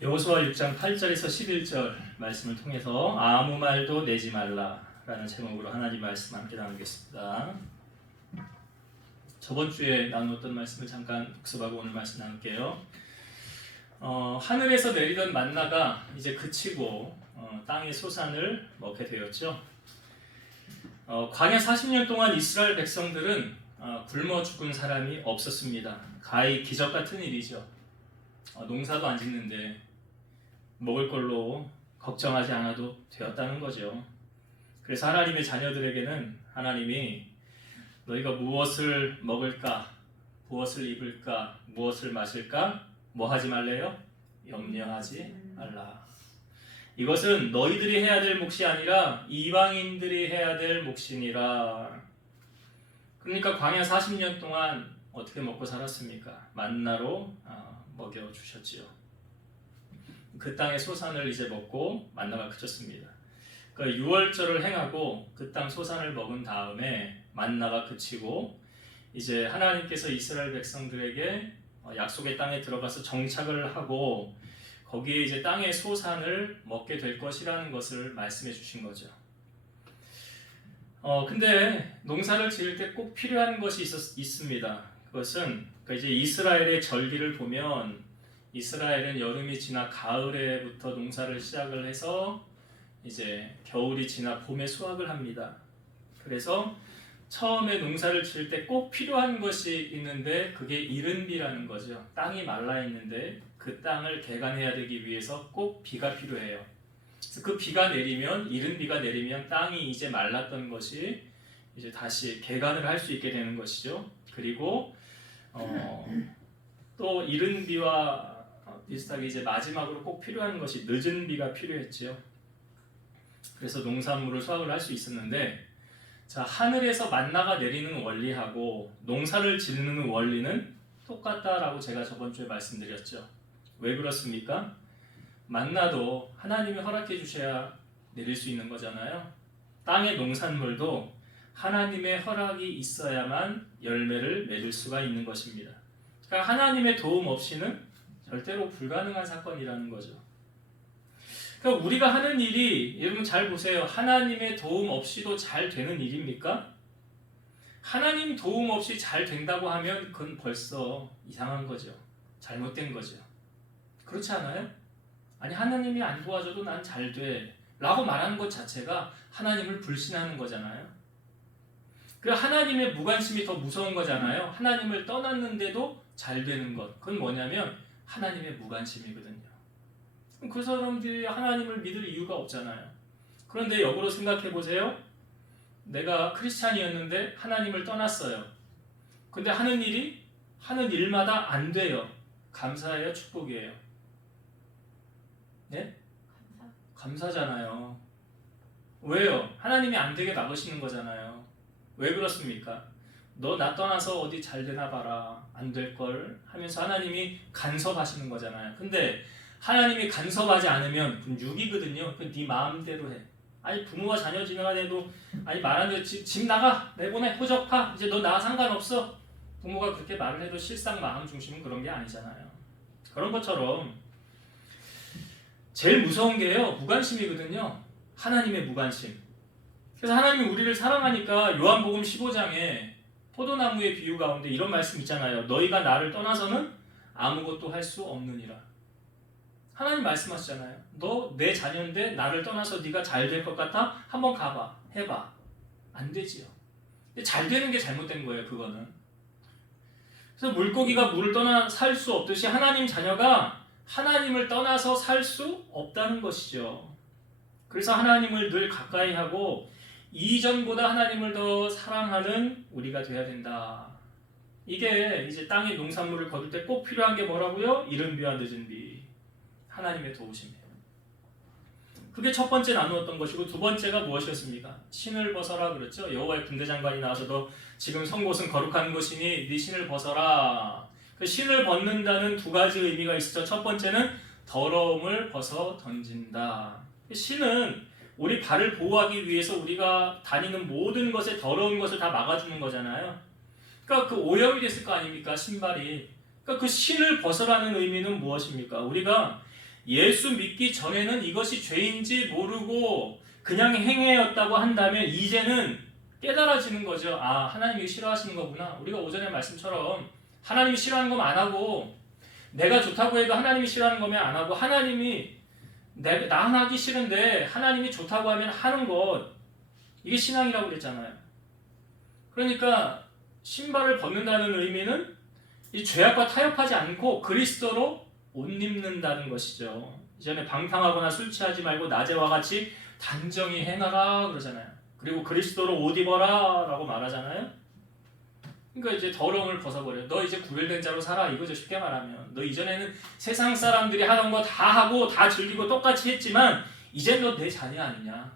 여호수아 6장 8절에서 11절 말씀을 통해서 아무 말도 내지 말라라는 제목으로 하나님 말씀 함께 나누겠습니다. 저번 주에 나누었던 말씀을 잠깐 복습하고 오늘 말씀 나눌게요. 하늘에서 내리던 만나가 이제 그치고 땅의 소산을 먹게 되었죠. 광야 40년 동안 이스라엘 백성들은 굶어 죽은 사람이 없었습니다. 가히 기적 같은 일이죠. 농사도 안 짓는데 먹을 걸로 걱정하지 않아도 되었다는 거죠. 그래서 하나님의 자녀들에게는 하나님이 너희가 무엇을 먹을까, 무엇을 입을까, 무엇을 마실까, 뭐 하지 말래요? 염려하지 말라. 이것은 너희들이 해야 될 몫이 아니라 이방인들이 해야 될 몫이니라. 그러니까 광야 40년 동안 어떻게 먹고 살았습니까? 만나로 먹여주셨지요. 그 땅의 소산을 이제 먹고 만나가 그쳤습니다. 그러니까 유월절을 행하고 그 땅 소산을 먹은 다음에 만나가 그치고 이제 하나님께서 이스라엘 백성들에게 약속의 땅에 들어가서 정착을 하고 거기에 이제 땅의 소산을 먹게 될 것이라는 것을 말씀해 주신 거죠. 근데 농사를 지을 때 꼭 필요한 것이 있습니다. 그것은 그러니까 이제 이스라엘의 절기를 보면 이스라엘은 여름이 지나 가을에부터 농사를 시작을 해서 이제 겨울이 지나 봄에 수확을 합니다. 그래서 처음에 농사를 지을 때 꼭 필요한 것이 있는데 그게 이른비라는 거죠. 땅이 말라 있는데 그 땅을 개간해야 되기 위해서 꼭 비가 필요해요. 그래서 그 비가 내리면 이른비가 내리면 땅이 이제 말랐던 것이 이제 다시 개간을 할 수 있게 되는 것이죠. 그리고 또 이른비와 비슷하게 이제 마지막으로 꼭 필요한 것이 늦은 비가 필요했지요. 그래서 농산물을 수확을 할 수 있었는데, 자, 하늘에서 만나가 내리는 원리하고 농사를 짓는 원리는 똑같다라고 제가 저번 주에 말씀드렸죠. 왜 그렇습니까? 만나도 하나님이 허락해 주셔야 내릴 수 있는 거잖아요. 땅의 농산물도 하나님의 허락이 있어야만 열매를 맺을 수가 있는 것입니다. 그러니까 하나님의 도움 없이는 절대로 불가능한 사건이라는 거죠. 그러니까 우리가 하는 일이 여러분 잘 보세요. 하나님의 도움 없이도 잘 되는 일입니까? 하나님 도움 없이 잘 된다고 하면 그건 벌써 이상한 거죠. 잘못된 거죠. 그렇지 않아요? 아니 하나님이 안 도와줘도 난 잘 돼 라고 말하는 것 자체가 하나님을 불신하는 거잖아요. 그 하나님의 무관심이 더 무서운 거잖아요. 하나님을 떠났는데도 잘 되는 것. 그건 뭐냐면 하나님의 무관심이거든요. 그 사람들이 하나님을 믿을 이유가 없잖아요. 그런데 역으로 생각해 보세요. 내가 크리스찬이었는데 하나님을 떠났어요. 근데 하는 일마다 안 돼요. 감사해요? 축복이에요? 네? 감사잖아요. 왜요? 하나님이 안 되게 막으시는 거잖아요. 왜 그렇습니까? 너 나 떠나서 어디 잘 되나 봐라. 안 될걸 하면서 하나님이 간섭하시는 거잖아요. 근데 하나님이 간섭하지 않으면 그건 육이거든요. 그건 네 마음대로 해. 아니 부모와 자녀 지나가도 아니 말하는 대로 집 나가 내보내 호적파 이제 너 나 상관없어. 부모가 그렇게 말을 해도 실상 마음 중심은 그런 게 아니잖아요. 그런 것처럼 제일 무서운 게요 무관심이거든요. 하나님의 무관심. 그래서 하나님이 우리를 사랑하니까 요한복음 15장에 포도나무의 비유 가운데 이런 말씀 있잖아요. 너희가 나를 떠나서는 아무것도 할 수 없느니라. 하나님 말씀하시잖아요. 너 내 자녀인데 나를 떠나서 네가 잘 될 것 같아? 한번 가봐. 해봐. 안 되지요. 잘 되는 게 잘못된 거예요. 그거는. 그래서 물고기가 물을 떠나 살 수 없듯이 하나님 자녀가 하나님을 떠나서 살 수 없다는 것이죠. 그래서 하나님을 늘 가까이 하고 이전보다 하나님을 더 사랑하는 우리가 돼야 된다. 이게 이제 땅의 농산물을 거둘 때 꼭 필요한 게 뭐라고요? 이른 비와 늦은 비. 하나님의 도우심이에요. 그게 첫 번째 나누었던 것이고 두 번째가 무엇이었습니까? 신을 벗어라 그랬죠. 여호와의 군대 장관이 나와서도 지금 선 곳은 거룩한 곳이니 네 신을 벗어라. 그 신을 벗는다는 두 가지 의미가 있었죠. 첫 번째는 더러움을 벗어 던진다. 신은 우리 발을 보호하기 위해서 우리가 다니는 모든 것에 더러운 것을 다 막아주는 거잖아요. 그러니까 그 오염이 됐을 거 아닙니까? 신발이. 그러니까 그 신을 벗어라는 의미는 무엇입니까? 우리가 예수 믿기 전에는 이것이 죄인지 모르고 그냥 행해였다고 한다면 이제는 깨달아지는 거죠. 아, 하나님이 싫어하시는 거구나. 우리가 오전에 말씀처럼 하나님이 싫어하는 거면 안 하고, 내가 좋다고 해도 하나님이 싫어하는 거면 안 하고, 하나님이 난 하기 싫은데 하나님이 좋다고 하면 하는 것, 이게 신앙이라고 그랬잖아요. 그러니까 신발을 벗는다는 의미는 이 죄악과 타협하지 않고 그리스도로 옷 입는다는 것이죠. 이전에 방탕하거나 술 취하지 말고 낮에와 같이 단정히 행하라 그러잖아요. 그리고 그리스도로 옷 입어라 라고 말하잖아요. 그러니까 이제 더러움을 벗어버려. 너 이제 구별된 자로 살아, 이거죠. 쉽게 말하면 너 이전에는 세상 사람들이 하던 거 다 하고 다 즐기고 똑같이 했지만 이젠 너 내 자녀 아니냐,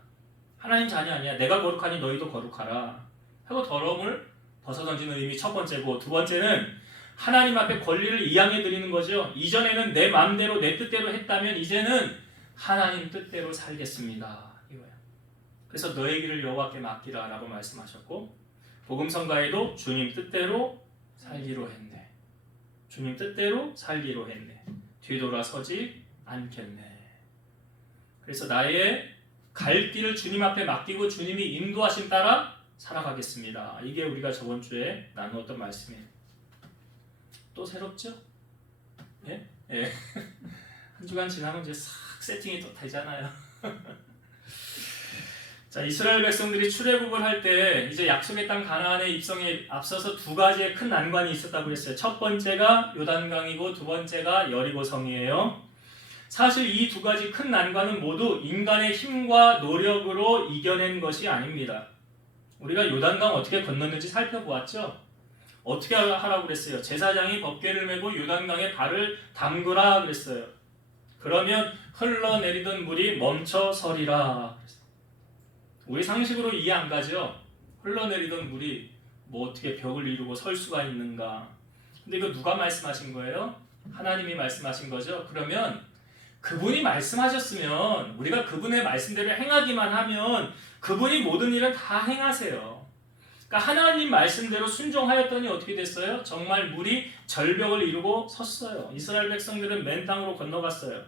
하나님 자녀 아니야, 내가 거룩하니 너희도 거룩하라 하고 더러움을 벗어던지는 의미 첫 번째고, 두 번째는 하나님 앞에 권리를 이양해 드리는 거죠. 이전에는 내 마음대로 내 뜻대로 했다면 이제는 하나님 뜻대로 살겠습니다, 이거예요. 그래서 너의 길을 여호와께 맡기라 라고 말씀하셨고, 복음성가에도 주님 뜻대로 살기로 했네, 주님 뜻대로 살기로 했네, 뒤돌아서지 않겠네. 그래서 나의 갈 길을 주님 앞에 맡기고 주님이 인도하심 따라 살아가겠습니다. 이게 우리가 저번 주에 나누었던 말씀이에요. 또 새롭죠? 예? 예. 한 주간 지나면 이제 싹 세팅이 또 되잖아요. 자, 이스라엘 백성들이 출애굽을 할 때 이제 약속의 땅 가나안에 입성에 앞서서 두 가지의 큰 난관이 있었다고 했어요. 첫 번째가 요단강이고 두 번째가 여리고성이에요. 사실 이 두 가지 큰 난관은 모두 인간의 힘과 노력으로 이겨낸 것이 아닙니다. 우리가 요단강 어떻게 건넜는지 살펴보았죠? 어떻게 하라고 그랬어요? 제사장이 법궤를 메고 요단강에 발을 담그라 그랬어요. 그러면 흘러내리던 물이 멈춰서리라. 우리 상식으로 이해 안 가죠? 흘러내리던 물이 뭐 어떻게 벽을 이루고 설 수가 있는가? 근데 이거 누가 말씀하신 거예요? 하나님이 말씀하신 거죠? 그러면 그분이 말씀하셨으면 우리가 그분의 말씀대로 행하기만 하면 그분이 모든 일은 다 행하세요. 그러니까 하나님 말씀대로 순종하였더니 어떻게 됐어요? 정말 물이 절벽을 이루고 섰어요. 이스라엘 백성들은 맨 땅으로 건너갔어요.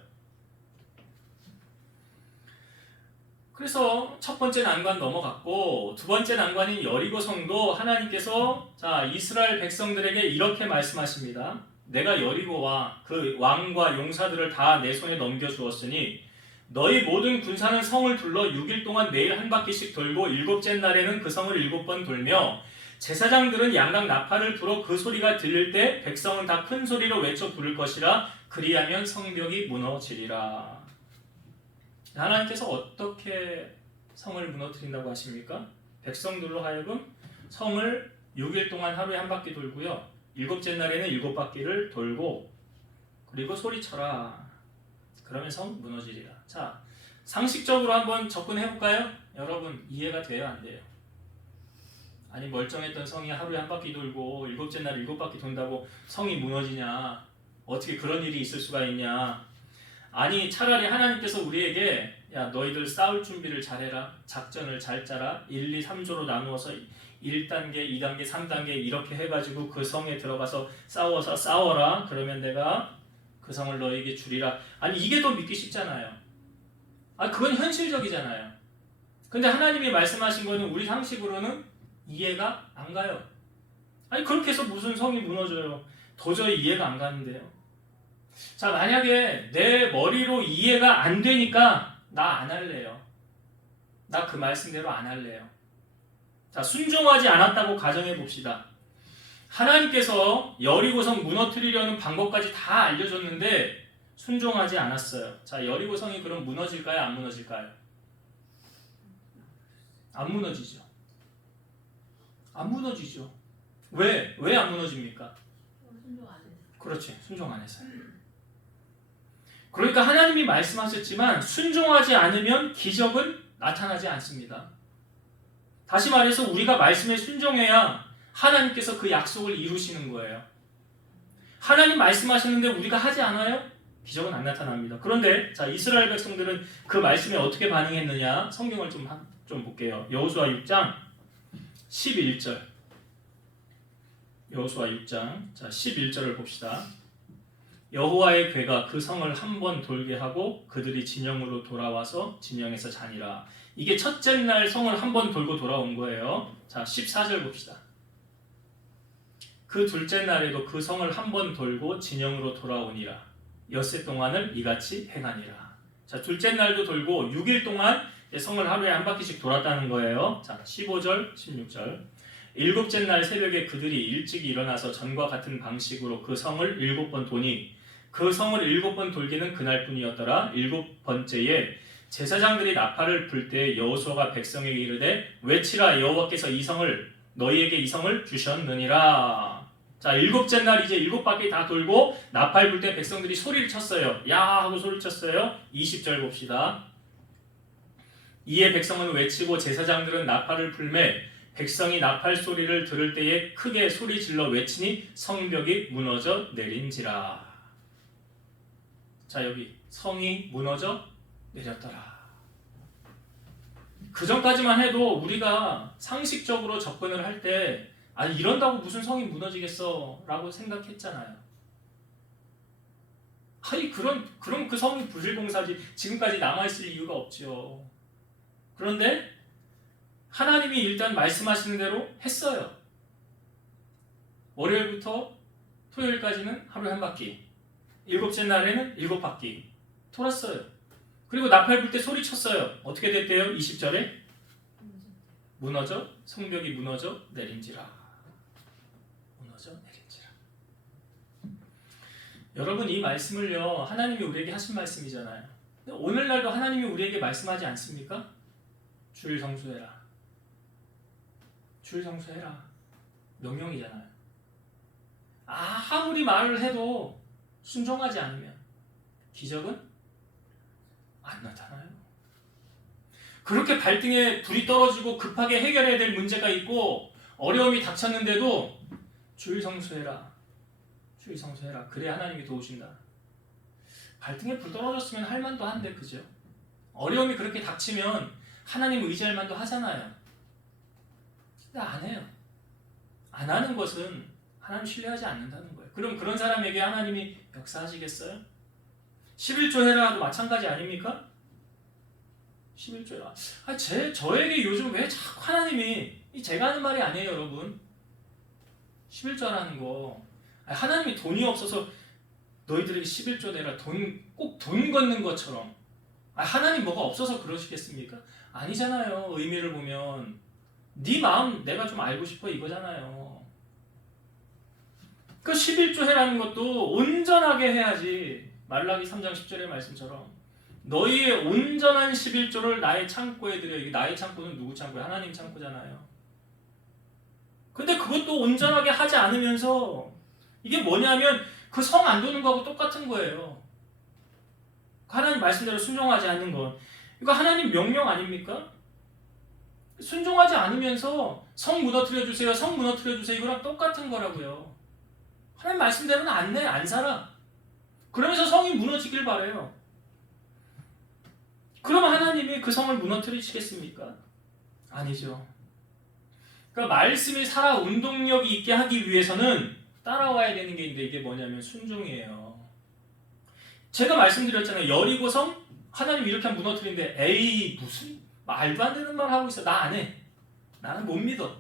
그래서 첫 번째 난관 넘어갔고, 두 번째 난관인 여리고성도 하나님께서 자, 이스라엘 백성들에게 이렇게 말씀하십니다. 내가 여리고와 그 왕과 용사들을 다 내 손에 넘겨주었으니 너희 모든 군사는 성을 둘러 6일 동안 매일 한 바퀴씩 돌고 일곱째 날에는 그 성을 7번 돌며 제사장들은 양각 나팔을 불어 그 소리가 들릴 때 백성은 다 큰 소리로 외쳐 부를 것이라. 그리하면 성벽이 무너지리라. 하나님께서 어떻게 성을 무너뜨린다고 하십니까? 백성들로 하여금 성을 6일 동안 하루에 한 바퀴 돌고요, 일곱째 날에는 7바퀴를 돌고 그리고 소리쳐라. 그러면 성 무너지리라. 자, 상식적으로 한번 접근해 볼까요? 여러분 이해가 돼요, 안 돼요? 아니, 멀쩡했던 성이 하루에 한 바퀴 돌고 일곱째 날 7바퀴 돈다고 성이 무너지냐? 어떻게 그런 일이 있을 수가 있냐? 아니, 차라리 하나님께서 우리에게 야, 너희들 싸울 준비를 잘해라, 작전을 잘 짜라, 1, 2, 3조로 나누어서 1단계, 2단계, 3단계 이렇게 해가지고 그 성에 들어가서 싸워라. 그러면 내가 그 성을 너희에게 주리라. 아니, 이게 더 믿기 쉽잖아요. 아, 그건 현실적이잖아요. 근데 하나님이 말씀하신 거는 우리 상식으로는 이해가 안 가요. 아니, 그렇게 해서 무슨 성이 무너져요? 도저히 이해가 안 가는데요. 자, 만약에 내 머리로 이해가 안 되니까 나 안 할래요. 나 그 말씀대로 안 할래요. 자, 순종하지 않았다고 가정해 봅시다. 하나님께서 여리고성 무너뜨리려는 방법까지 다 알려줬는데 순종하지 않았어요. 자, 여리고성이 그럼 무너질까요? 안 무너질까요? 안 무너지죠. 안 무너지죠. 왜 안 무너집니까? 순종 안 해서. 그렇지, 순종 안 해서요. 그러니까 하나님이 말씀하셨지만 순종하지 않으면 기적은 나타나지 않습니다. 다시 말해서 우리가 말씀에 순종해야 하나님께서 그 약속을 이루시는 거예요. 하나님 말씀하셨는데 우리가 하지 않아요? 기적은 안 나타납니다. 그런데 자, 이스라엘 백성들은 그 말씀에 어떻게 반응했느냐? 성경을 좀 볼게요. 여호수아 6장 11절. 여호수아 6장 자 11절을 봅시다. 여호와의 괴가 그 성을 한 번 돌게 하고 그들이 진영으로 돌아와서 진영에서 자니라. 이게 첫째 날 성을 한 번 돌고 돌아온 거예요. 자, 14절 봅시다. 그 둘째 날에도 그 성을 한 번 돌고 진영으로 돌아오니라. 엿새 동안을 이같이 행하니라. 자, 둘째 날도 돌고 6일 동안 성을 하루에 한 바퀴씩 돌았다는 거예요. 자, 15절, 16절. 일곱째 날 새벽에 그들이 일찍 일어나서 전과 같은 방식으로 그 성을 7번 도니 그 성을 7번 돌기는 그날뿐이었더라. 7번째에 제사장들이 나팔을 불 때 여호수아가 백성에게 이르되 외치라 여호와께서 이 성을 너희에게 이 성을 주셨느니라. 자, 7째 날 이제 7바퀴 다 돌고 나팔 불 때 백성들이 소리를 쳤어요. 야 하고 소리를 쳤어요. 20절 봅시다. 이에 백성은 외치고 제사장들은 나팔을 불매 백성이 나팔 소리를 들을 때에 크게 소리 질러 외치니 성벽이 무너져 내린지라. 자, 여기 성이 무너져 내렸더라. 그 전까지만 해도 우리가 상식적으로 접근을 할 때 아니 이런다고 무슨 성이 무너지겠어 라고 생각했잖아요. 아니 그럼 그 성이 부실공사지 지금까지 남아있을 이유가 없죠. 그런데 하나님이 일단 말씀하시는 대로 했어요. 월요일부터 토요일까지는 하루에 한 바퀴, 7째 날에는 7바퀴 돌았어요. 그리고 나팔 불 때 소리 쳤어요. 어떻게 됐대요? 20절에 무너져 성벽이 무너져 내린지라. 무너져 내린지라. 여러분 이 말씀을요 하나님이 우리에게 하신 말씀이잖아요. 오늘날도 하나님이 우리에게 말씀하지 않습니까? 주일 성수해라. 주일 성수해라. 명령이잖아요. 아무리 말을 해도 순종하지 않으면 기적은 안 나타나요. 그렇게 발등에 불이 떨어지고 급하게 해결해야 될 문제가 있고 어려움이 닥쳤는데도 주일 성수해라. 주일 성수해라. 그래야 하나님이 도우신다. 발등에 불 떨어졌으면 할 만도 한데 그죠? 어려움이 그렇게 닥치면 하나님 의지할 만도 하잖아요. 근데 안 해요. 안 하는 것은 하나님 신뢰하지 않는다는 거예요. 그럼 그런 사람에게 하나님이 역사하시겠어요? 11조 해라도 마찬가지 아닙니까? 11조라. 저에게 요즘 왜 자꾸 하나님이 제가 하는 말이 아니에요, 여러분. 11조라는 거. 하나님이 돈이 없어서 너희들에게 11조 내라. 꼭 돈 걷는 것처럼. 하나님 뭐가 없어서 그러시겠습니까? 아니잖아요. 의미를 보면 네 마음 내가 좀 알고 싶어 이거잖아요. 그 11조 해라는 것도 온전하게 해야지. 말라기 3장 10절의 말씀처럼 너희의 온전한 11조를 나의 창고에 드려. 이게 나의 창고는 누구 창고야? 하나님 창고잖아요. 근데 그것도 온전하게 하지 않으면서 이게 뭐냐면 그 성 안 도는 거하고 똑같은 거예요. 하나님 말씀대로 순종하지 않는 것. 이거 하나님 명령 아닙니까? 순종하지 않으면서 성 무너뜨려 주세요. 성 무너뜨려 주세요. 이거랑 똑같은 거라고요. 하나님 말씀대로는 안 살아. 그러면서 성이 무너지길 바래요. 그럼 하나님이 그 성을 무너뜨리시겠습니까? 아니죠. 그러니까 말씀이 살아 운동력이 있게 하기 위해서는 따라와야 되는 게 있는데 이게 뭐냐면 순종이에요. 제가 말씀드렸잖아요. 여리고성 하나님 이렇게 하면 무너뜨리는데 에이 무슨 말도 안 되는 말 하고 있어. 나 안 해. 나는 못 믿어.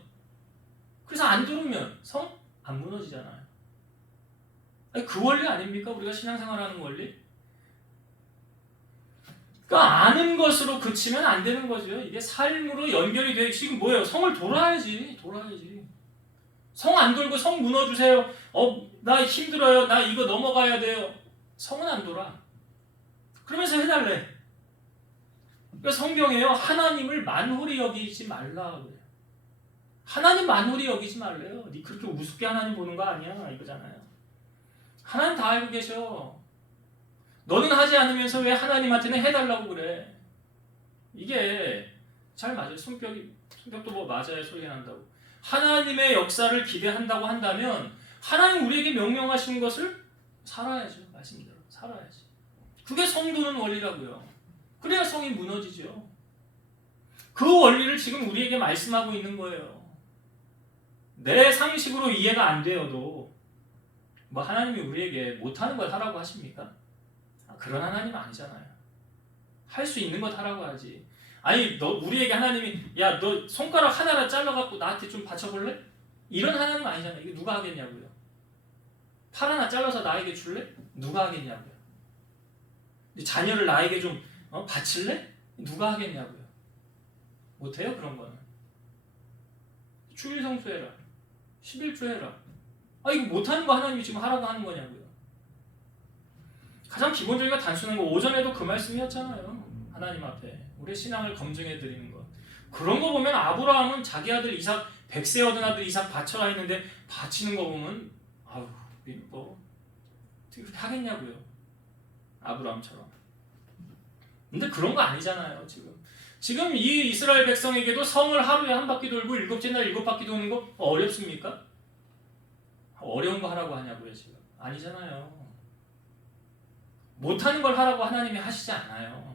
그래서 안 들으면 성 안 무너지잖아요. 그 원리 아닙니까? 우리가 신앙생활하는 원리? 그러니까 아는 것으로 그치면 안 되는 거죠. 이게 삶으로 연결이 돼. 지금 뭐예요? 성을 돌아야지. 성 안 돌고 성 무너주세요. 나 힘들어요. 나 이거 넘어가야 돼요. 성은 안 돌아. 그러면서 해달래. 그러니까 성경에요. 하나님을 만홀히 여기지 말라 그래요. 하나님 만홀히 여기지 말래요. 니 그렇게 우습게 하나님 보는 거 아니야. 이거잖아요. 하나님 다 알고 계셔. 너는 하지 않으면서 왜 하나님한테는 해달라고 그래. 이게 잘 맞아요. 성격도 뭐 맞아야 소리가 난다고. 하나님의 역사를 기대한다고 한다면 하나님 우리에게 명령하신 것을 살아야죠. 말씀대로 살아야지. 그게 성도는 원리라고요. 그래야 성이 무너지죠. 그 원리를 지금 우리에게 말씀하고 있는 거예요. 내 상식으로 이해가 안 되어도 뭐 하나님이 우리에게 못하는 것 하라고 하십니까? 그런 하나님 아니잖아요. 할 수 있는 것 하라고 하지. 아니 너 우리에게 하나님이 야 너 손가락 하나를 잘라갖고 나한테 좀 바쳐볼래? 이런 하나님 아니잖아요. 이거 누가 하겠냐고요. 팔 하나 잘라서 나에게 줄래? 누가 하겠냐고요. 자녀를 나에게 좀 바칠래? 누가 하겠냐고요. 못해요 그런 거는. 주일 성수해라. 11조 해라. 이거 못하는 거 하나님이 지금 하라고 하는 거냐고요. 가장 기본적이고 단순한 거 오전에도 그 말씀이었잖아요. 하나님 앞에 우리의 신앙을 검증해 드리는 것. 그런 거 보면 아브라함은 자기 아들 이삭 100세 얻은 아들 이삭 바쳐라 했는데 바치는 거 보면 아유 뭐 어떻게 하겠냐고요. 아브라함처럼. 근데 그런 거 아니잖아요. 지금 이 이스라엘 백성에게도 성을 하루에 한 바퀴 돌고 일곱째 날 7바퀴 도는 거 어렵습니까? 어려운 거 하라고 하냐고요. 지금 아니잖아요. 못하는 걸 하라고 하나님이 하시지 않아요.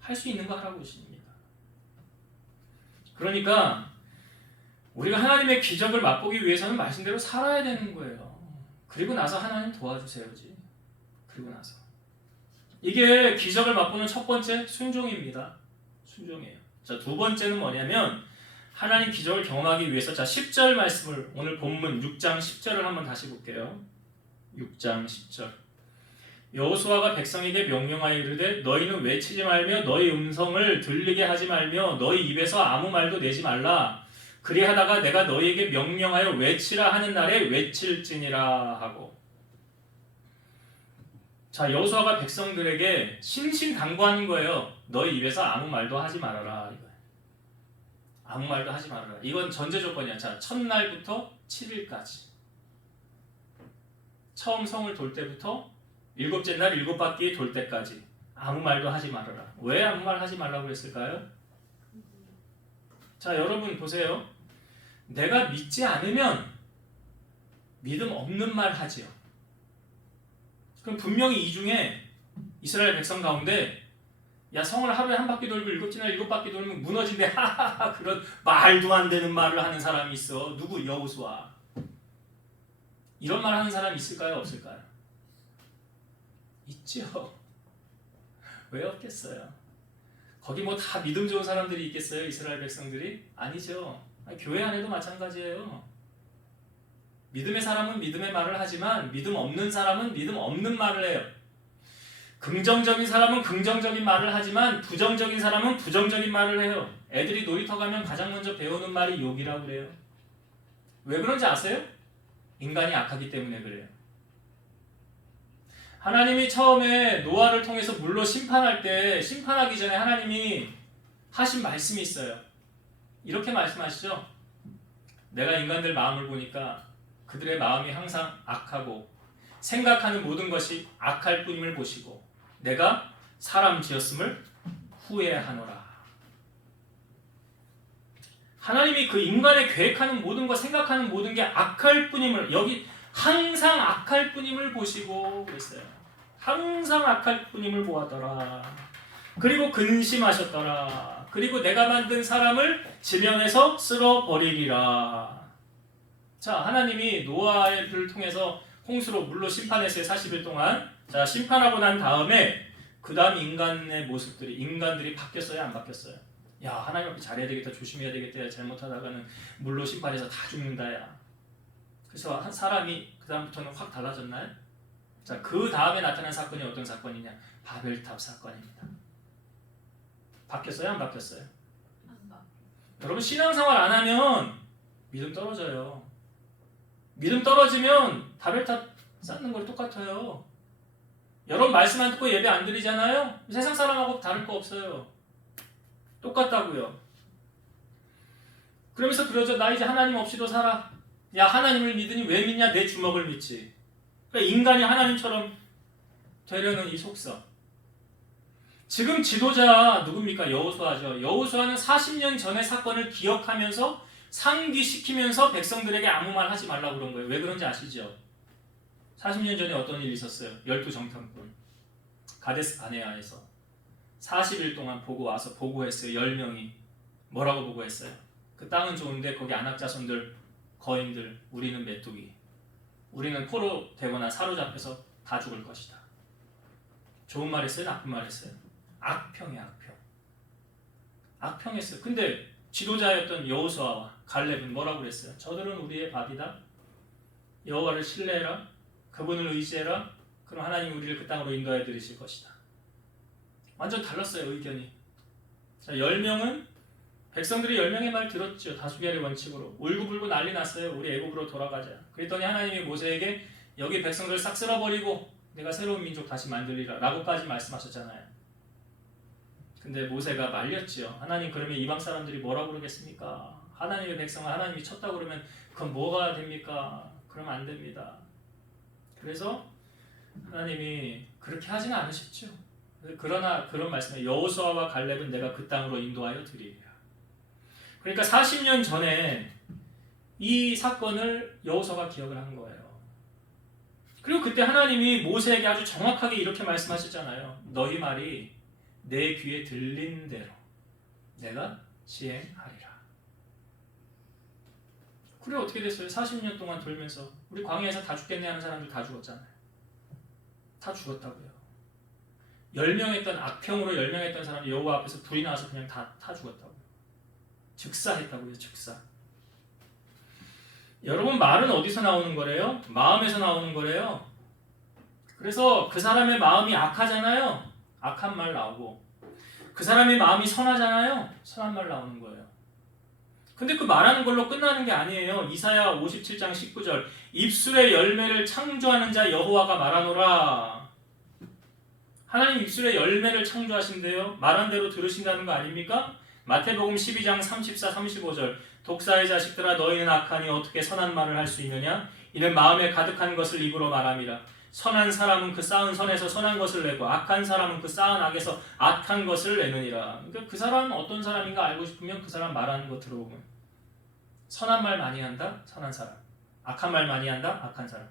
할 수 있는 거 하라고 하십니다. 그러니까 우리가 하나님의 기적을 맛보기 위해서는 말씀대로 살아야 되는 거예요. 그리고 나서 하나님 도와주세요지. 그리고 나서 이게 기적을 맛보는 첫 번째 순종입니다. 순종이에요. 자, 두 번째는 뭐냐면 하나님 기적을 경험하기 위해서 자 10절 말씀을 오늘 본문 6장 10절을 한번 다시 볼게요. 6장 10절 여호수아가 백성에게 명령하여 이르되 너희는 외치지 말며 너희 음성을 들리게 하지 말며 너희 입에서 아무 말도 내지 말라 그리하다가 내가 너희에게 명령하여 외치라 하는 날에 외칠지니라 하고 자 여호수아가 백성들에게 신신당부하는 거예요. 너희 입에서 아무 말도 하지 말아라 이거예요. 아무 말도 하지 말아라. 이건 전제 조건이야. 자 첫날부터 7일까지 처음 성을 돌 때부터 7째 날 7바퀴 돌 때까지 아무 말도 하지 말아라. 왜 아무 말 하지 말라고 했을까요? 자 여러분 보세요. 내가 믿지 않으면 믿음 없는 말 하지요. 그럼 분명히 이 중에 이스라엘 백성 가운데 야 성을 하루에 한 바퀴 돌고 7째 날 7바퀴 돌면 무너진대 하하하 그런 말도 안 되는 말을 하는 사람이 있어. 누구? 여호수아. 이런 말 하는 사람이 있을까요? 없을까요? 있죠. 왜 없겠어요? 거기 뭐 다 믿음 좋은 사람들이 있겠어요? 이스라엘 백성들이? 아니죠. 교회 안에도 마찬가지예요. 믿음의 사람은 믿음의 말을 하지만 믿음 없는 사람은 믿음 없는 말을 해요. 긍정적인 사람은 긍정적인 말을 하지만 부정적인 사람은 부정적인 말을 해요. 애들이 놀이터 가면 가장 먼저 배우는 말이 욕이라고 그래요. 왜 그런지 아세요? 인간이 악하기 때문에 그래요. 하나님이 처음에 노아를 통해서 물로 심판할 때 심판하기 전에 하나님이 하신 말씀이 있어요. 이렇게 말씀하시죠. 내가 인간들 마음을 보니까 그들의 마음이 항상 악하고 생각하는 모든 것이 악할 뿐임을 보시고 내가 사람 지었음을 후회하노라. 하나님이 그 인간의 계획하는 모든 것, 생각하는 모든 게 악할 뿐임을 여기 항상 악할 뿐임을 보시고 그랬어요. 항상 악할 뿐임을 보았더라. 그리고 근심하셨더라. 그리고 내가 만든 사람을 지면에서 쓸어버리리라. 자, 하나님이 노아를 통해서 홍수로 물로 심판했어요. 40일 동안. 자, 심판하고 난 다음에 그 다음 인간들이 바뀌었어요? 안 바뀌었어요? 야, 하나님 앞에 잘해야 되겠다. 조심해야 되겠다. 잘못하다가는 물로 심판해서 다 죽는다. 야. 그래서 한 사람이 그 다음부터는 확 달라졌나요? 자, 그 다음에 나타난 사건이 어떤 사건이냐? 바벨탑 사건입니다. 바뀌었어요? 안 바뀌었어요? 안 바뀌었어요. 여러분 신앙생활 안 하면 믿음 떨어져요. 믿음 떨어지면 바벨탑 쌓는 거 똑같아요. 여러분 말씀 안 듣고 예배 안 드리잖아요? 세상 사람하고 다를 거 없어요. 똑같다고요. 그러면서 그러죠. 나 이제 하나님 없이도 살아. 야, 하나님을 믿으니 왜 믿냐? 내 주먹을 믿지. 그러니까 인간이 하나님처럼 되려는 이 속성. 지금 지도자 누굽니까? 여호수아죠. 여호수아는 40년 전의 사건을 기억하면서 상기시키면서 백성들에게 아무 말 하지 말라고 그런 거예요. 왜 그런지 아시죠? 40년 전에 어떤 일이 있었어요? 12정탐꾼 가데스 바네아에서 40일 동안 보고 와서 보고했어요. 10명이 뭐라고 보고했어요? 그 땅은 좋은데 거기 안악자손들, 거인들, 우리는 메뚜기. 우리는 포로 되거나 사로잡혀서 다 죽을 것이다. 좋은 말 했어요? 나쁜 말 했어요? 악평이야, 악평. 악평했어요. 근데 지도자였던 여호수아와 갈렙은 뭐라고 그랬어요? 저들은 우리의 밥이다. 여호와를 신뢰해라. 그분을 의지해라. 그럼 하나님 우리를 그 땅으로 인도해 드리실 것이다. 완전 달랐어요, 의견이. 자, 10명은 백성들이 10명의 말 들었죠. 다수결의 원칙으로. 울고불고 난리 났어요. 우리 애굽으로 돌아가자. 그랬더니 하나님이 모세에게 여기 백성들 싹 쓸어버리고 내가 새로운 민족 다시 만들리라 라고까지 말씀하셨잖아요. 근데 모세가 말렸죠. 하나님, 그러면 이방 사람들이 뭐라고 그러겠습니까? 하나님의 백성을 하나님이 쳤다고 그러면 그건 뭐가 됩니까? 그러면 안 됩니다. 그래서 하나님이 그렇게 하지는 않으셨죠. 그러나 그런 말씀에 여호수아와 갈렙은 내가 그 땅으로 인도하여 드리리라. 그러니까 40년 전에 이 사건을 여호수아가 기억을 한 거예요. 그리고 그때 하나님이 모세에게 아주 정확하게 이렇게 말씀하셨잖아요. 너희 말이 내 귀에 들린 대로 내가 시행하리라. 그래 어떻게 됐어요? 40년 동안 돌면서 우리 광야에서 다 죽겠네 하는 사람들 다 죽었잖아요. 다 죽었다고요. 10명 했던 악평으로 10명 했던 사람이 여호와 앞에서 불이 나와서 그냥 다 죽었다고요. 즉사했다고요. 즉사. 여러분, 말은 어디서 나오는 거래요? 마음에서 나오는 거래요. 그래서 그 사람의 마음이 악하잖아요. 악한 말 나오고, 그 사람의 마음이 선하잖아요. 선한 말 나오는 거예요. 근데 그 말하는 걸로 끝나는 게 아니에요. 이사야 57장 19절 입술의 열매를 창조하는 자 여호와가 말하노라. 하나님 입술의 열매를 창조하신대요. 말한 대로 들으신다는 거 아닙니까? 마태복음 12장 34, 35절 독사의 자식들아 너희는 악하니 어떻게 선한 말을 할 수 있느냐? 이는 마음에 가득한 것을 입으로 말함이라. 선한 사람은 그 쌓은 선에서 선한 것을 내고 악한 사람은 그 쌓은 악에서 악한 것을 내느니라. 그러니까 그 사람은 어떤 사람인가 알고 싶으면 그 사람 말하는 거 들어보면 선한 말 많이 한다? 선한 사람. 악한 말 많이 한다? 악한 사람.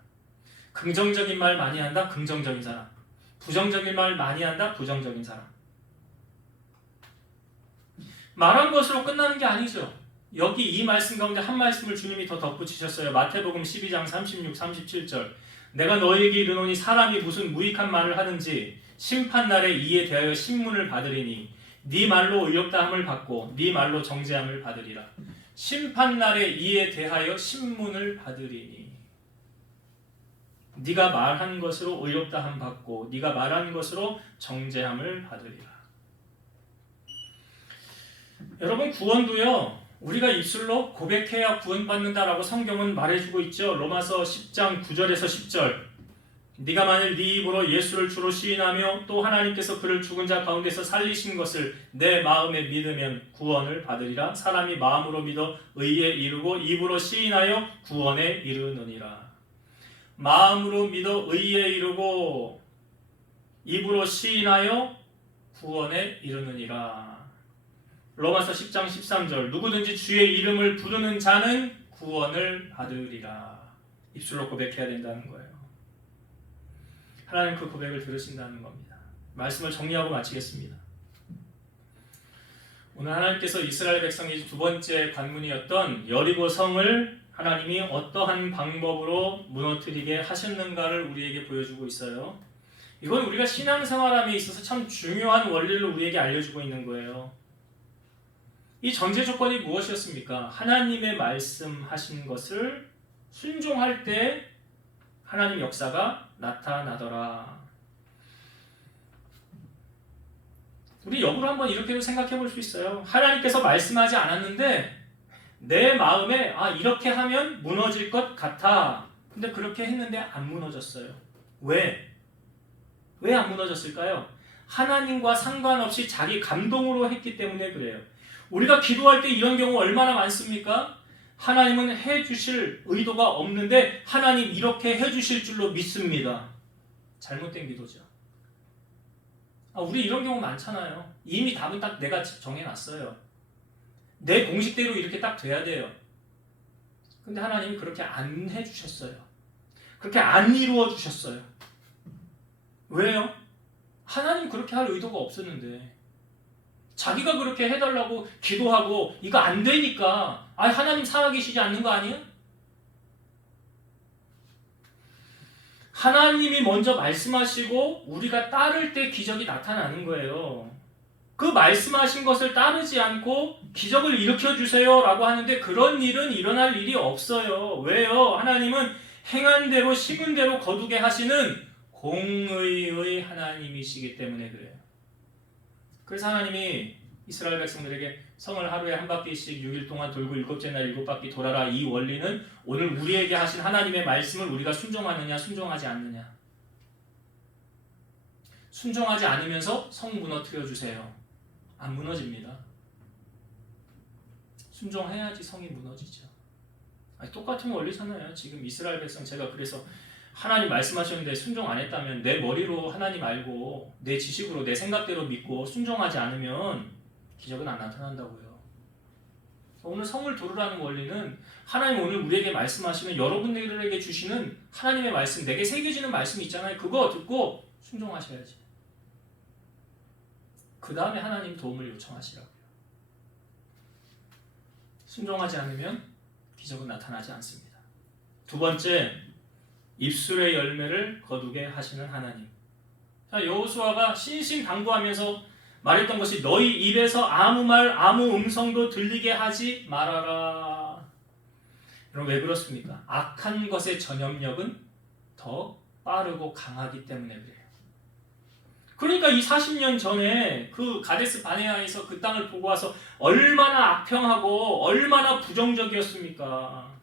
긍정적인 말 많이 한다? 긍정적인 사람. 부정적인 말 많이 한다? 부정적인 사람. 말한 것으로 끝나는 게 아니죠. 여기 이 말씀 가운데 한 말씀을 주님이 더 덧붙이셨어요. 마태복음 12장 36, 37절 내가 너희에게 이르노니 사람이 무슨 무익한 말을 하든지 심판날에 이에 대하여 신문을 받으리니 네 말로 의롭다함을 받고 네 말로 정죄함을 받으리라. 심판날에 이에 대하여 신문을 받으리니 네가 말한 것으로 의롭다함 받고 네가 말한 것으로 정죄함을 받으리라. 여러분, 구원도요 우리가 입술로 고백해야 구원받는다라고 성경은 말해주고 있죠. 로마서 10장 9절에서 10절 네가 만일 네 입으로 예수를 주로 시인하며 또 하나님께서 그를 죽은 자 가운데서 살리신 것을 내 마음에 믿으면 구원을 받으리라. 사람이 마음으로 믿어 의에 이르고 입으로 시인하여 구원에 이르느니라. 마음으로 믿어 의에 이르고 입으로 시인하여 구원에 이르느니라. 로마서 10장 13절 누구든지 주의 이름을 부르는 자는 구원을 받으리라. 입술로 고백해야 된다는 거예요. 하나님 그 고백을 들으신다는 겁니다. 말씀을 정리하고 마치겠습니다. 오늘 하나님께서 이스라엘 백성의 두 번째 관문이었던 여리고 성을 하나님이 어떠한 방법으로 무너뜨리게 하셨는가를 우리에게 보여주고 있어요. 이건 우리가 신앙생활함에 있어서 참 중요한 원리를 우리에게 알려주고 있는 거예요. 이 전제 조건이 무엇이었습니까? 하나님의 말씀하신 것을 순종할 때 하나님 역사가 나타나더라. 우리 역으로 한번 이렇게도 생각해 볼 수 있어요. 하나님께서 말씀하지 않았는데 내 마음에 이렇게 하면 무너질 것 같아. 근데 그렇게 했는데 안 무너졌어요. 왜? 왜 안 무너졌을까요? 하나님과 상관없이 자기 감동으로 했기 때문에 그래요. 우리가 기도할 때 이런 경우 얼마나 많습니까? 하나님은 해주실 의도가 없는데 하나님 이렇게 해주실 줄로 믿습니다. 잘못된 기도죠. 우리 이런 경우 많잖아요. 이미 답은 딱 내가 정해놨어요. 내 공식대로 이렇게 딱 돼야 돼요. 근데 하나님이 그렇게 안 해주셨어요. 그렇게 안 이루어주셨어요. 왜요? 하나님 그렇게 할 의도가 없었는데 자기가 그렇게 해달라고 기도하고 이거 안 되니까 하나님 살아계시지 않는 거 아니에요? 하나님이 먼저 말씀하시고 우리가 따를 때 기적이 나타나는 거예요. 그 말씀하신 것을 따르지 않고 기적을 일으켜 주세요 라고 하는데 그런 일은 일어날 일이 없어요. 왜요? 하나님은 행한 대로 심은 대로 거두게 하시는 공의의 하나님이시기 때문에 그래요. 그래서 하나님이 이스라엘 백성들에게 성을 하루에 한 바퀴씩 6일 동안 돌고 일곱째 날 7바퀴 돌아라. 이 원리는 오늘 우리에게 하신 하나님의 말씀을 우리가 순종하느냐 순종하지 않느냐. 순종하지 않으면서 성 무너뜨려 주세요. 안 무너집니다. 순종해야지 성이 무너지죠. 아니, 똑같은 원리잖아요. 지금 이스라엘 백성 제가 그래서 하나님 말씀하셨는데 순종 안 했다면 내 머리로 하나님 알고 내 지식으로 내 생각대로 믿고 순종하지 않으면 기적은 안 나타난다고요. 오늘 성을 도르라는 원리는 하나님 오늘 우리에게 말씀하시는 여러분들에게 주시는 하나님의 말씀 내게 새겨지는 말씀이 있잖아요. 그거 듣고 순종하셔야지. 그 다음에 하나님 도움을 요청하시라고요. 순종하지 않으면 기적은 나타나지 않습니다. 두 번째, 입술의 열매를 거두게 하시는 하나님. 자, 여호수아가 신신당부하면서 말했던 것이 너희 입에서 아무 말 아무 음성도 들리게 하지 말아라. 여러분 왜 그렇습니까? 악한 것의 전염력은 더 빠르고 강하기 때문에 그래요. 그러니까 이 40년 전에 그 가데스 바네아에서 그 땅을 보고 와서 얼마나 악평하고 얼마나 부정적이었습니까?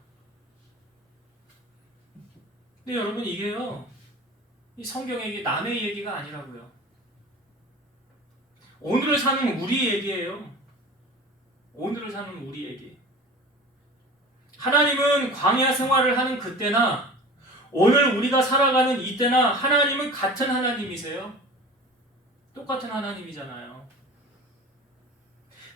근데 여러분 이게요, 이 성경의 이게 남의 얘기가 아니라고요. 오늘을 사는 우리 얘기예요. 오늘을 사는 우리 얘기. 하나님은 광야 생활을 하는 그때나 오늘 우리가 살아가는 이때나 하나님은 같은 하나님이세요. 똑같은 하나님이잖아요.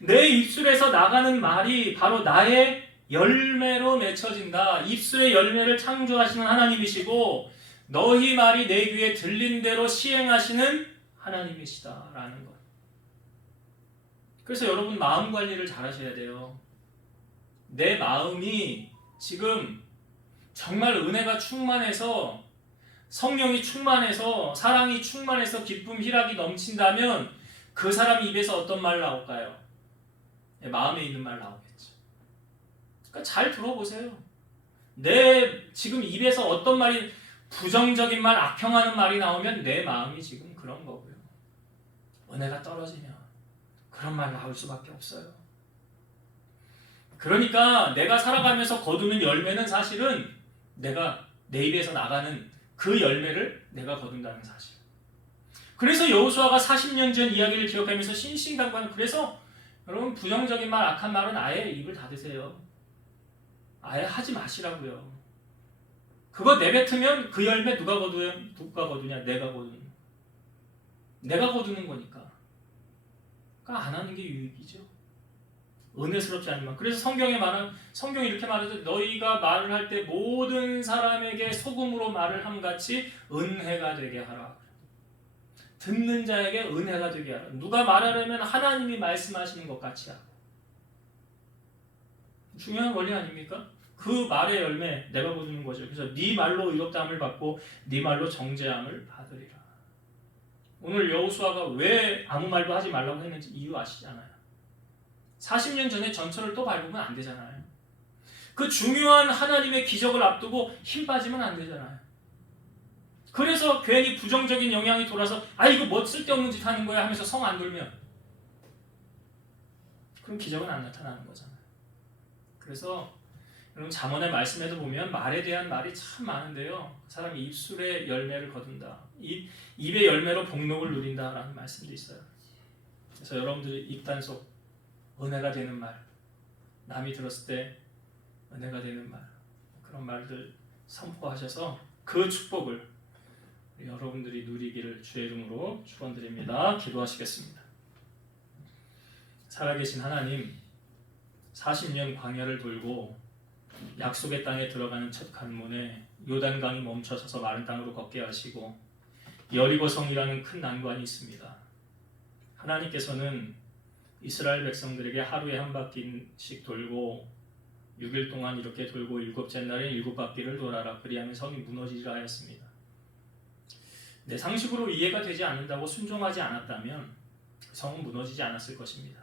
내 입술에서 나가는 말이 바로 나의 열매로 맺혀진다. 입술의 열매를 창조하시는 하나님이시고 너희 말이 내 귀에 들린 대로 시행하시는 하나님이시다라는 것. 그래서 여러분 마음 관리를 잘 하셔야 돼요. 내 마음이 지금 정말 은혜가 충만해서 성령이 충만해서 사랑이 충만해서 기쁨 희락이 넘친다면 그 사람 입에서 어떤 말 나올까요? 마음에 있는 말 나오겠죠. 그러니까 잘 들어보세요. 내 지금 입에서 어떤 말이 부정적인 말, 악평하는 말이 나오면 내 마음이 지금 그런 거고요. 은혜가 떨어지면 그런 말 나올 수밖에 없어요. 그러니까 내가 살아가면서 거두는 열매는 사실은 내가 내 입에서 나가는 그 열매를 내가 거둔다는 사실. 그래서 여호수아가 40년 전 이야기를 기억하면서 신신당부하는, 그래서 여러분 부정적인 말, 악한 말은 아예 입을 닫으세요. 아예 하지 마시라고요. 그거 내뱉으면 그 열매 누가 거두냐? 내가 거두는 거니까. 그러니까 안 하는 게 유익이죠. 은혜스럽지 않으면. 그래서 성경이 이렇게 말하죠. 너희가 말을 할 때 모든 사람에게 소금으로 말을 함같이 은혜가 되게 하라. 듣는 자에게 은혜가 되게 하라. 누가 말하려면 하나님이 말씀하시는 것 같이 하고. 중요한 원리 아닙니까? 그 말의 열매 내가 거두는 거죠. 그래서 네 말로 의롭다함을 받고 네 말로 정죄함을 받으리라. 오늘 여호수아가 왜 아무 말도 하지 말라고 했는지 이유 아시잖아요. 40년 전에 전철을 또 밟으면 안 되잖아요. 그 중요한 하나님의 기적을 앞두고 힘 빠지면 안 되잖아요. 그래서 괜히 부정적인 영향이 돌아서 이거 뭐 쓸데없는 짓 하는 거야 하면서 성 안 돌면 그럼 기적은 안 나타나는 거잖아요. 그래서 여러분 잠언의 말씀에도 보면 말에 대한 말이 참 많은데요. 사람이 입술의 열매를 거둔다. 입의 열매로 복록을 누린다라는 말씀도 있어요. 그래서 여러분들이 입단속 은혜가 되는 말, 남이 들었을 때 은혜가 되는 말, 그런 말들 선포하셔서 그 축복을 여러분들이 누리기를 주의 이름으로 축원드립니다. 기도하시겠습니다. 살아계신 하나님, 40년 광야를 돌고 약속의 땅에 들어가는 첫 관문에 요단강이 멈춰서서 마른 땅으로 걷게 하시고 여리고성이라는 큰 난관이 있습니다. 하나님께서는 이스라엘 백성들에게 하루에 한 바퀴씩 돌고 6일 동안 이렇게 돌고 일곱째 날에 7바퀴를 돌아라. 그리하면 성이 무너지리라 하였습니다. 내 상식으로 이해가 되지 않는다고 순종하지 않았다면 그 성은 무너지지 않았을 것입니다.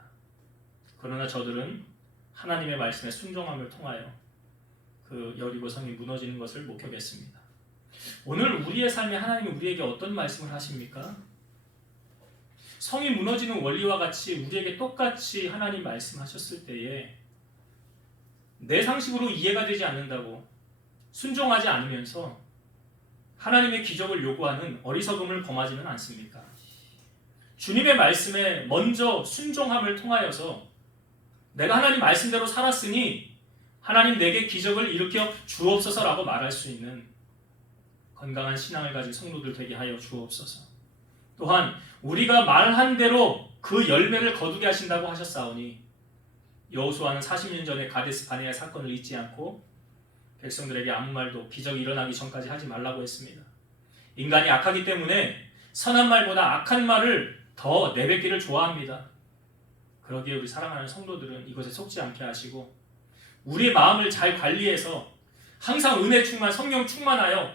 그러나 저들은 하나님의 말씀에 순종함을 통하여 그 여리고 성이 무너지는 것을 목격했습니다. 오늘 우리의 삶에 하나님이 우리에게 어떤 말씀을 하십니까? 성이 무너지는 원리와 같이 우리에게 똑같이 하나님 말씀하셨을 때에 내 상식으로 이해가 되지 않는다고 순종하지 않으면서 하나님의 기적을 요구하는 어리석음을 범하지는 않습니까? 주님의 말씀에 먼저 순종함을 통하여서 내가 하나님 말씀대로 살았으니 하나님 내게 기적을 일으켜 주옵소서라고 말할 수 있는 건강한 신앙을 가진 성도들 되게 하여 주옵소서. 또한 우리가 말한 대로 그 열매를 거두게 하신다고 하셨사오니 여호수아는 40년 전에 가데스 바네아 사건을 잊지 않고 백성들에게 아무 말도 기적이 일어나기 전까지 하지 말라고 했습니다. 인간이 악하기 때문에 선한 말보다 악한 말을 더 내뱉기를 좋아합니다. 그러기에 우리 사랑하는 성도들은 이것에 속지 않게 하시고 우리의 마음을 잘 관리해서 항상 은혜 충만, 성령 충만하여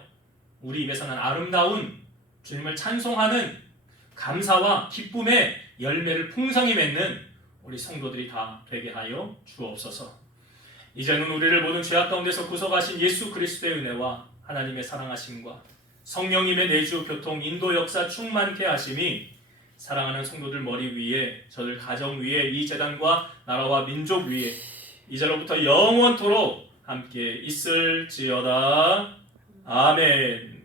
우리 입에서 난 아름다운 주님을 찬송하는 감사와 기쁨의 열매를 풍성히 맺는 우리 성도들이 다 되게 하여 주옵소서. 이제는 우리를 모든 죄악 가운데서 구속하신 예수 그리스도의 은혜와 하나님의 사랑하심과 성령님의 내주, 교통, 인도, 역사 충만케 하심이 사랑하는 성도들 머리 위에, 저들 가정 위에, 이 재단과 나라와 민족 위에 이제로부터 영원토록 함께 있을지어다. 아멘.